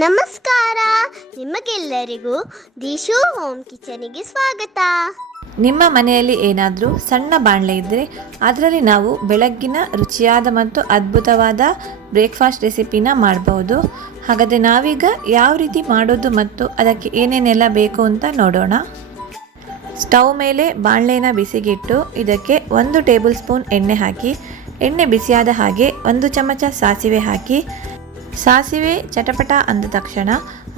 ನಮಸ್ಕಾರ, ನಿಮಗೆಲ್ಲರಿಗೂ ದಿಶು ಹೋಮ್ ಕಿಚನಿಗೆ ಸ್ವಾಗತ. ನಿಮ್ಮ ಮನೆಯಲ್ಲಿ ಏನಾದರೂ ಸಣ್ಣ ಬಾಣಲೆ ಇದ್ದರೆ ಅದರಲ್ಲಿ ನಾವು ಬೆಳಗ್ಗಿನ ರುಚಿಯಾದ ಮತ್ತು ಅದ್ಭುತವಾದ ಬ್ರೇಕ್ಫಾಸ್ಟ್ ರೆಸಿಪಿನ ಮಾಡಬಹುದು. ಹಾಗಾದರೆ ನಾವೀಗ ಯಾವ ರೀತಿ ಮಾಡೋದು ಮತ್ತು ಅದಕ್ಕೆ ಏನೇನೆಲ್ಲ ಬೇಕು ಅಂತ ನೋಡೋಣ. ಸ್ಟವ್ ಮೇಲೆ ಬಾಣಲೆನ ಬಿಸಿಗಿಟ್ಟು ಇದಕ್ಕೆ 1 ಟೇಬಲ್ ಸ್ಪೂನ್ ಎಣ್ಣೆ ಹಾಕಿ, ಎಣ್ಣೆ ಬಿಸಿಯಾದ ಹಾಗೆ 1 ಚಮಚ ಸಾಸಿವೆ ಹಾಕಿ, ಸಾಸಿವೆ ಚಟಪಟ ಅಂದ ತಕ್ಷಣ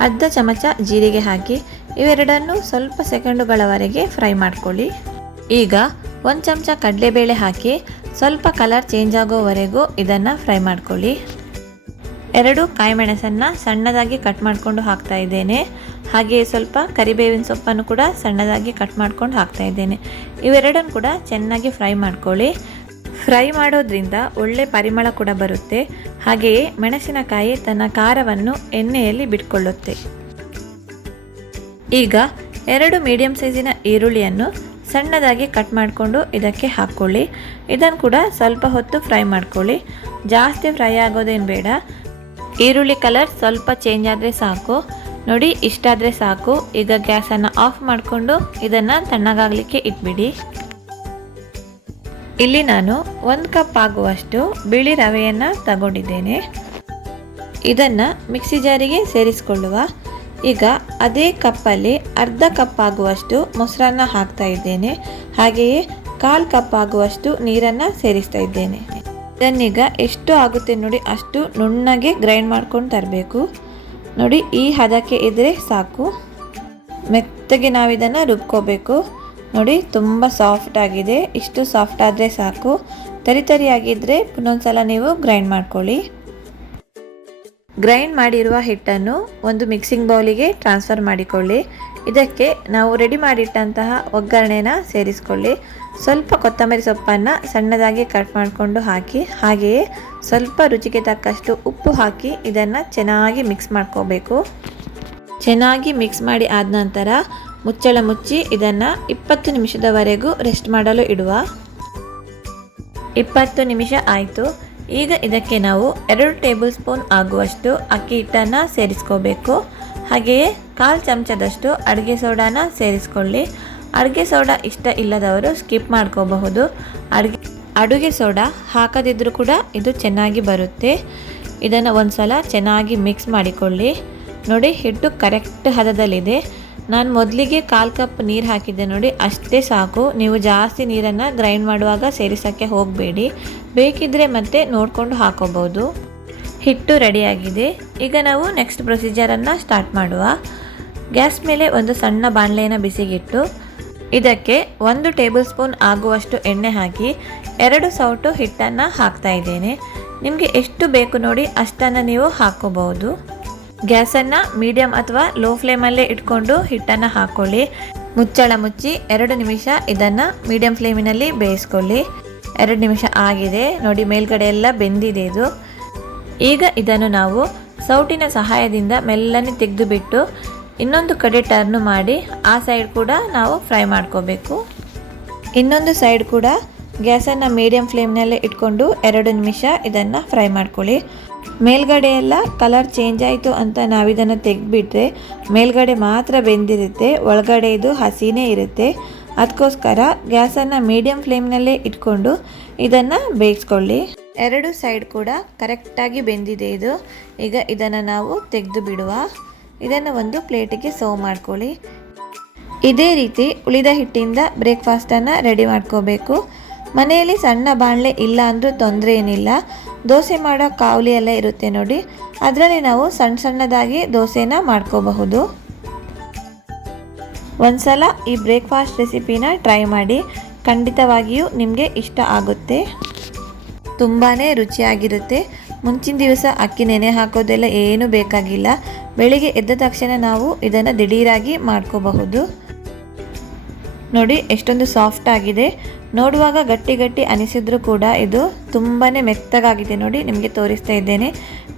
ಅರ್ಧ ಚಮಚ ಜೀರಿಗೆ ಹಾಕಿ ಇವೆರಡನ್ನು ಸ್ವಲ್ಪ ಸೆಕೆಂಡುಗಳವರೆಗೆ ಫ್ರೈ ಮಾಡ್ಕೊಳ್ಳಿ. ಈಗ 1 ಚಮಚ ಕಡಲೆಬೇಳೆ ಹಾಕಿ ಸ್ವಲ್ಪ ಕಲರ್ ಚೇಂಜ್ ಆಗೋವರೆಗೂ ಇದನ್ನು ಫ್ರೈ ಮಾಡ್ಕೊಳ್ಳಿ. 2 ಕಾಯಿಮೆಣಸನ್ನು ಸಣ್ಣದಾಗಿ ಕಟ್ ಮಾಡಿಕೊಂಡು ಹಾಕ್ತಾ ಇದ್ದೇನೆ. ಹಾಗೆಯೇ ಸ್ವಲ್ಪ ಕರಿಬೇವಿನ ಸೊಪ್ಪನ್ನು ಕೂಡ ಸಣ್ಣದಾಗಿ ಕಟ್ ಮಾಡ್ಕೊಂಡು ಹಾಕ್ತಾ ಇದ್ದೇನೆ. ಇವೆರಡನ್ನು ಕೂಡ ಚೆನ್ನಾಗಿ ಫ್ರೈ ಮಾಡ್ಕೊಳ್ಳಿ. ಫ್ರೈ ಮಾಡೋದ್ರಿಂದ ಒಳ್ಳೆ ಪರಿಮಳ ಕೂಡ ಬರುತ್ತೆ. ಹಾಗೆಯೇ ಮೆಣಸಿನಕಾಯಿ ತನ್ನ ಖಾರವನ್ನು ಎಣ್ಣೆಯಲ್ಲಿ ಬಿಟ್ಕೊಳ್ಳುತ್ತೆ. ಈಗ 2 ಮೀಡಿಯಂ ಸೈಜಿನ ಈರುಳ್ಳಿಯನ್ನು ಸಣ್ಣದಾಗಿ ಕಟ್ ಮಾಡಿಕೊಂಡು ಇದಕ್ಕೆ ಹಾಕ್ಕೊಳ್ಳಿ. ಇದನ್ನು ಕೂಡ ಸ್ವಲ್ಪ ಹೊತ್ತು ಫ್ರೈ ಮಾಡ್ಕೊಳ್ಳಿ. ಜಾಸ್ತಿ ಫ್ರೈ ಆಗೋದೇನು ಬೇಡ. ಈರುಳ್ಳಿ ಕಲರ್ ಸ್ವಲ್ಪ ಚೇಂಜ್ ಆದರೆ ಸಾಕು. ನೋಡಿ, ಇಷ್ಟಾದರೆ ಸಾಕು. ಈಗ ಗ್ಯಾಸನ್ನು ಆಫ್ ಮಾಡಿಕೊಂಡು ಇದನ್ನು ತಣ್ಣಗಾಗಲಿಕ್ಕೆ ಇಟ್ಬಿಡಿ. ಇಲ್ಲಿ ನಾನು 1 ಕಪ್ ಆಗುವಷ್ಟು ಬಿಳಿ ರವೆಯನ್ನು ತಗೊಂಡಿದ್ದೇನೆ. ಇದನ್ನು ಮಿಕ್ಸಿ ಜಾರಿಗೆ ಸೇರಿಸಿಕೊಳ್ಳುವ. ಈಗ ಅದೇ ಕಪ್ಪಲ್ಲಿ ಅರ್ಧ ಕಪ್ ಆಗುವಷ್ಟು ಮೊಸರನ್ನ ಹಾಕ್ತಾ ಇದ್ದೇನೆ. ಹಾಗೆಯೇ 1/4 ಕಪ್ ಆಗುವಷ್ಟು ನೀರನ್ನು ಸೇರಿಸ್ತಾ ಇದ್ದೇನೆ. ಇದನ್ನೀಗ ಎಷ್ಟು ಆಗುತ್ತೆ ನೋಡಿ ಅಷ್ಟು ನುಣ್ಣಗೆ ಗ್ರೈಂಡ್ ಮಾಡ್ಕೊಂಡು ತರಬೇಕು. ನೋಡಿ, ಈ ಹದಕ್ಕೆ ಇದ್ದರೆ ಸಾಕು. ಮೆತ್ತಗೆ ನಾವಿದನ್ನು ರುಬ್ಕೋಬೇಕು. ನೋಡಿ, ತುಂಬ ಸಾಫ್ಟ್ ಆಗಿದೆ. ಇಷ್ಟು ಸಾಫ್ಟ್ ಆದರೆ ಸಾಕು. ತರಿತರಿಯಾಗಿದ್ದರೆ ಇನ್ನೊಂದ್ಸಲ ನೀವು ಗ್ರೈಂಡ್ ಮಾಡ್ಕೊಳ್ಳಿ. ಗ್ರೈಂಡ್ ಮಾಡಿರುವ ಹಿಟ್ಟನ್ನು ಒಂದು ಮಿಕ್ಸಿಂಗ್ ಬೌಲಿಗೆ ಟ್ರಾನ್ಸ್ಫರ್ ಮಾಡಿಕೊಳ್ಳಿ. ಇದಕ್ಕೆ ನಾವು ರೆಡಿ ಮಾಡಿಟ್ಟಂತಹ ಒಗ್ಗರಣೆನ ಸೇರಿಸ್ಕೊಳ್ಳಿ. ಸ್ವಲ್ಪ ಕೊತ್ತಂಬರಿ ಸೊಪ್ಪನ್ನು ಸಣ್ಣದಾಗಿ ಕಟ್ ಮಾಡಿಕೊಂಡು ಹಾಕಿ, ಹಾಗೆಯೇ ಸ್ವಲ್ಪ ರುಚಿಗೆ ತಕ್ಕಷ್ಟು ಉಪ್ಪು ಹಾಕಿ ಇದನ್ನು ಚೆನ್ನಾಗಿ ಮಿಕ್ಸ್ ಮಾಡ್ಕೋಬೇಕು. ಚೆನ್ನಾಗಿ ಮಿಕ್ಸ್ ಮಾಡಿ ಆದ ನಂತರ ಮುಚ್ಚಳ ಮುಚ್ಚಿ ಇದನ್ನು 20 ನಿಮಿಷದವರೆಗೂ ರೆಸ್ಟ್ ಮಾಡಲು ಇಡುವ. 20 ನಿಮಿಷ ಆಯಿತು. ಈಗ ಇದಕ್ಕೆ ನಾವು 2 ಟೇಬಲ್ ಸ್ಪೂನ್ ಆಗುವಷ್ಟು ಅಕ್ಕಿ ಹಿಟ್ಟನ್ನು ಸೇರಿಸ್ಕೋಬೇಕು. ಹಾಗೆಯೇ 1/4 ಚಮಚದಷ್ಟು ಅಡುಗೆ ಸೋಡಾನ ಸೇರಿಸ್ಕೊಳ್ಳಿ. ಅಡುಗೆ ಸೋಡಾ ಇಷ್ಟ ಇಲ್ಲದವರು ಸ್ಕಿಪ್ ಮಾಡ್ಕೋಬಹುದು. ಅಡುಗೆ ಸೋಡಾ ಹಾಕದಿದ್ದರೂ ಕೂಡ ಇದು ಚೆನ್ನಾಗಿ ಬರುತ್ತೆ. ಇದನ್ನು ಒಂದು ಸಲ ಚೆನ್ನಾಗಿ ಮಿಕ್ಸ್ ಮಾಡಿಕೊಳ್ಳಿ. ನೋಡಿ, ಹಿಟ್ಟು ಕರೆಕ್ಟ್ ಹದದಲ್ಲಿದೆ. ನಾನು ಮೊದಲಿಗೆ 1/4 ಕಪ್ ನೀರು ಹಾಕಿದ್ದೆ ನೋಡಿ, ಅಷ್ಟೇ ಸಾಕು. ನೀವು ಜಾಸ್ತಿ ನೀರನ್ನು ಗ್ರೈಂಡ್ ಮಾಡುವಾಗ ಸೇರಿಸೋಕ್ಕೆ ಹೋಗಬೇಡಿ. ಬೇಕಿದ್ದರೆ ಮತ್ತೆ ನೋಡಿಕೊಂಡು ಹಾಕೋಬೋದು. ಹಿಟ್ಟು ರೆಡಿಯಾಗಿದೆ. ಈಗ ನಾವು ನೆಕ್ಸ್ಟ್ ಪ್ರೊಸೀಜರನ್ನು ಸ್ಟಾರ್ಟ್ ಮಾಡುವ. ಗ್ಯಾಸ್ ಮೇಲೆ ಒಂದು ಸಣ್ಣ ಬಾಣಲೆಯನ್ನು ಬಿಸಿಗಿಟ್ಟು ಇದಕ್ಕೆ 1 ಟೇಬಲ್ ಸ್ಪೂನ್ ಆಗುವಷ್ಟು ಎಣ್ಣೆ ಹಾಕಿ 2 ಸೌಟು ಹಿಟ್ಟನ್ನು ಹಾಕ್ತಾ ಇದ್ದೇನೆ. ನಿಮಗೆ ಎಷ್ಟು ಬೇಕು ನೋಡಿ ಅಷ್ಟನ್ನು ನೀವು ಹಾಕೋಬಹುದು. ಗ್ಯಾಸನ್ನು ಮೀಡಿಯಮ್ ಅಥವಾ ಲೋ ಫ್ಲೇಮಲ್ಲೇ ಇಟ್ಕೊಂಡು ಹಿಟ್ಟನ್ನು ಹಾಕ್ಕೊಳ್ಳಿ. ಮುಚ್ಚಳ ಮುಚ್ಚಿ 2 ನಿಮಿಷ ಇದನ್ನು ಮೀಡಿಯಮ್ ಫ್ಲೇಮಿನಲ್ಲಿ ಬೇಯಿಸ್ಕೊಳ್ಳಿ. 2 ನಿಮಿಷ ಆಗಿದೆ ನೋಡಿ, ಮೇಲ್ಗಡೆ ಎಲ್ಲ ಬೆಂದಿದೆ ಇದು. ಈಗ ಇದನ್ನು ನಾವು ಸೌಟಿನ ಸಹಾಯದಿಂದ ಮೆಲ್ಲನೆ ತೆಗೆದು ಬಿಟ್ಟು ಇನ್ನೊಂದು ಕಡೆ ಟರ್ನ್ ಮಾಡಿ ಆ ಸೈಡ್ ಕೂಡ ನಾವು ಫ್ರೈ ಮಾಡ್ಕೋಬೇಕು. ಇನ್ನೊಂದು ಸೈಡ್ ಕೂಡ ಗ್ಯಾಸನ್ನು ಮೀಡಿಯಮ್ ಫ್ಲೇಮ್ನಲ್ಲೇ ಇಟ್ಕೊಂಡು 2 ನಿಮಿಷ ಇದನ್ನು ಫ್ರೈ ಮಾಡ್ಕೊಳ್ಳಿ. ಮೇಲ್ಗಡೆ ಎಲ್ಲ ಕಲರ್ ಚೇಂಜ್ ಆಯಿತು ಅಂತ ನಾವಿದನ್ನು ತೆಗೆದುಬಿಟ್ರೆ ಮೇಲ್ಗಡೆ ಮಾತ್ರ ಬೆಂದಿರುತ್ತೆ, ಒಳಗಡೆ ಇದು ಹಸಿನೇ ಇರುತ್ತೆ. ಅದಕ್ಕೋಸ್ಕರ ಗ್ಯಾಸನ್ನು ಮೀಡಿಯಮ್ ಫ್ಲೇಮ್ನಲ್ಲೇ ಇಟ್ಕೊಂಡು ಇದನ್ನು ಬೇಯಿಸ್ಕೊಳ್ಳಿ. 2 ಸೈಡ್ ಕೂಡ ಕರೆಕ್ಟಾಗಿ ಬೆಂದಿದೆ ಇದು. ಈಗ ಇದನ್ನು ನಾವು ತೆಗೆದು ಬಿಡುವ. ಇದನ್ನು ಒಂದು ಪ್ಲೇಟಿಗೆ ಸರ್ವ್ ಮಾಡ್ಕೊಳ್ಳಿ. ಇದೇ ರೀತಿ ಉಳಿದ ಹಿಟ್ಟಿಂದ ಬ್ರೇಕ್ಫಾಸ್ಟನ್ನು ರೆಡಿ ಮಾಡ್ಕೋಬೇಕು. ಮನೆಯಲ್ಲಿ ಸಣ್ಣ ಬಾಣಲೆ ಇಲ್ಲ ಅಂದರೂ ತೊಂದರೆ ಏನಿಲ್ಲ. ದೋಸೆ ಮಾಡೋ ಕಾವಲಿ ಎಲ್ಲ ಇರುತ್ತೆ ನೋಡಿ, ಅದರಲ್ಲಿ ನಾವು ಸಣ್ಣ ಸಣ್ಣದಾಗಿ ದೋಸೆನ ಮಾಡ್ಕೋಬಹುದು. ಒಂದ್ಸಲ ಈ ಬ್ರೇಕ್ಫಾಸ್ಟ್ ರೆಸಿಪಿನ ಟ್ರೈ ಮಾಡಿ. ಖಂಡಿತವಾಗಿಯೂ ನಿಮಗೆ ಇಷ್ಟ ಆಗುತ್ತೆ. ತುಂಬಾ ರುಚಿಯಾಗಿರುತ್ತೆ. ಮುಂಚಿನ ದಿವಸ ಅಕ್ಕಿ ನೆನೆ ಹಾಕೋದೆಲ್ಲ ಏನೂ ಬೇಕಾಗಿಲ್ಲ. ಬೆಳಿಗ್ಗೆ ಎದ್ದ ತಕ್ಷಣ ನಾವು ಇದನ್ನು ದಿಢೀರಾಗಿ ಮಾಡ್ಕೋಬಹುದು. ನೋಡಿ, ಎಷ್ಟೊಂದು ಸಾಫ್ಟ್ ಆಗಿದೆ. ನೋಡುವಾಗ ಗಟ್ಟಿ ಗಟ್ಟಿ ಅನಿಸಿದ್ರೂ ಕೂಡ ಇದು ತುಂಬಾ ಮೆತ್ತಗಾಗಿದೆ. ನೋಡಿ, ನಿಮಗೆ ತೋರಿಸ್ತಾ ಇದ್ದೇನೆ.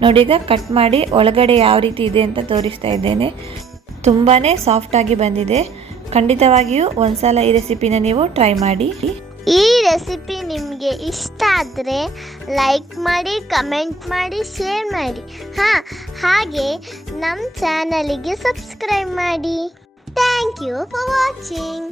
ನೋಡಿ, ಈಗ ಕಟ್ ಮಾಡಿ ಒಳಗಡೆ ಯಾವ ರೀತಿ ಇದೆ ಅಂತ ತೋರಿಸ್ತಾ ಇದ್ದೇನೆ. ತುಂಬಾ ಸಾಫ್ಟಾಗಿ ಬಂದಿದೆ. ಖಂಡಿತವಾಗಿಯೂ ಒಂದ್ಸಲ ಈ ರೆಸಿಪಿನ ನೀವು ಟ್ರೈ ಮಾಡಿ. ಈ ರೆಸಿಪಿ ನಿಮಗೆ ಇಷ್ಟ ಆದರೆ ಲೈಕ್ ಮಾಡಿ, ಕಮೆಂಟ್ ಮಾಡಿ, ಶೇರ್ ಮಾಡಿ. ಹಾಗೆ ನಮ್ಮ ಚಾನಲಿಗೆ ಸಬ್ಸ್ಕ್ರೈಬ್ ಮಾಡಿ. Thank you for watching.